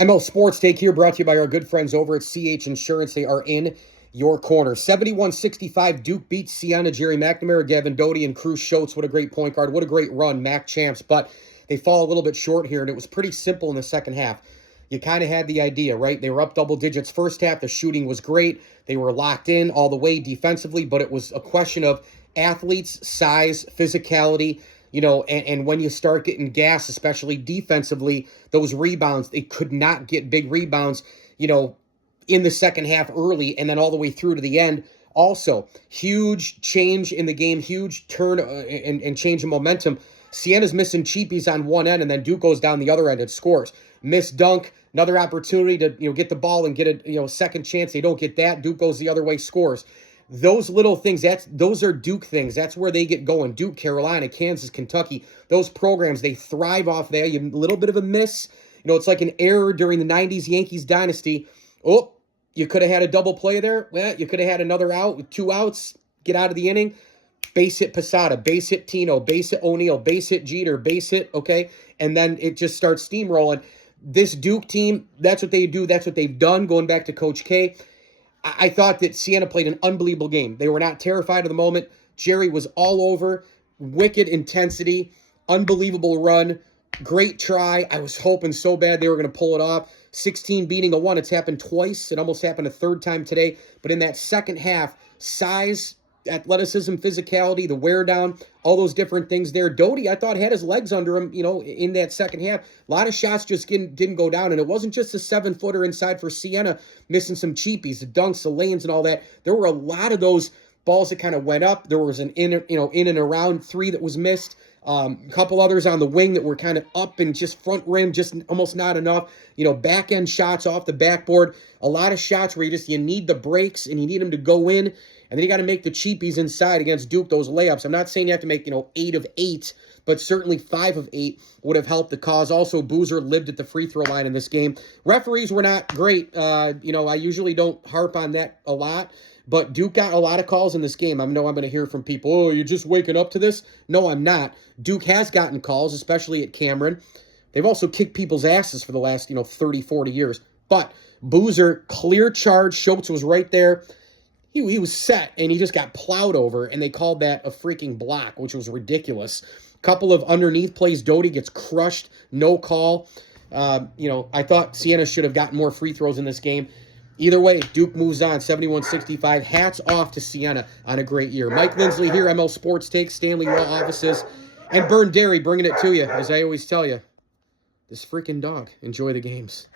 ML Sports Take here, brought to you by our good friends over at CH Insurance. They are in your corner. 71-65, Duke beats Siena. Jerry McNamara, Gavin Doty, and Cruz Schultz. What a great point guard. What a great run, Mac champs. But they fall a little bit short here, and it was pretty simple in the second half. You kind of had the idea, right? They were up double digits first half. The shooting was great. They were locked in all the way defensively, but it was a question of athletes, size, physicality, and when you start getting gas, especially defensively, those rebounds, they could not get big rebounds, in the second half early and then all the way through to the end. Also, huge change in the game, huge turn and change in momentum. Siena's missing cheapies on one end, and then Duke goes down the other end and scores. Missed dunk, another opportunity to get the ball and get a second chance. They don't get that. Duke goes the other way, scores. Those little things, those are Duke things. That's where they get going. Duke, Carolina, Kansas, Kentucky, those programs, they thrive off there. A little bit of a miss. It's like an error during the 90s Yankees dynasty. Oh, you could have had a double play there. Well, you could have had another out with 2 outs. Get out of the inning. Base hit Posada, base hit Tino, base hit O'Neal, base hit Jeter, base hit, okay? And then it just starts steamrolling. This Duke team, that's what they do. That's what they've done going back to Coach K. I thought that Siena played an unbelievable game. They were not terrified of the moment. Jerry was all over. Wicked intensity. Unbelievable run. Great try. I was hoping so bad they were going to pull it off. 16 beating a 1. It's happened twice. It almost happened a third time today. But in that second half, size, athleticism, physicality, the wear down, all those different things there. Doty, I thought, had his legs under him, in that second half. A lot of shots just didn't go down, and it wasn't just a 7-footer inside for Siena missing some cheapies, the dunks, the lanes, and all that. There were a lot of those balls that kind of went up. There was an in and around 3 that was missed. A couple others on the wing that were kind of up and just front rim, just almost not enough. Back end shots off the backboard. A lot of shots where you need the breaks and you need them to go in. And then you got to make the cheapies inside against Duke, those layups. I'm not saying you have to make, 8 of 8, but certainly 5 of 8 would have helped the cause. Also, Boozer lived at the free throw line in this game. Referees were not great. I usually don't harp on that a lot, but Duke got a lot of calls in this game. I know I'm going to hear from people, oh, you're just waking up to this? No, I'm not. Duke has gotten calls, especially at Cameron. They've also kicked people's asses for the last, 30, 40 years. But Boozer, clear charge. Schultz was right there. He was set, and he just got plowed over, and they called that a freaking block, which was ridiculous. Couple of underneath plays. Doty gets crushed. No call. I thought Siena should have gotten more free throws in this game. Either way, Duke moves on, 71-65. Hats off to Siena on a great year. Mike Lindsley here, ML Sports Take, Stanley Law Offices, and Burn Dairy bringing it to you, as I always tell you. This freaking dog. Enjoy the games.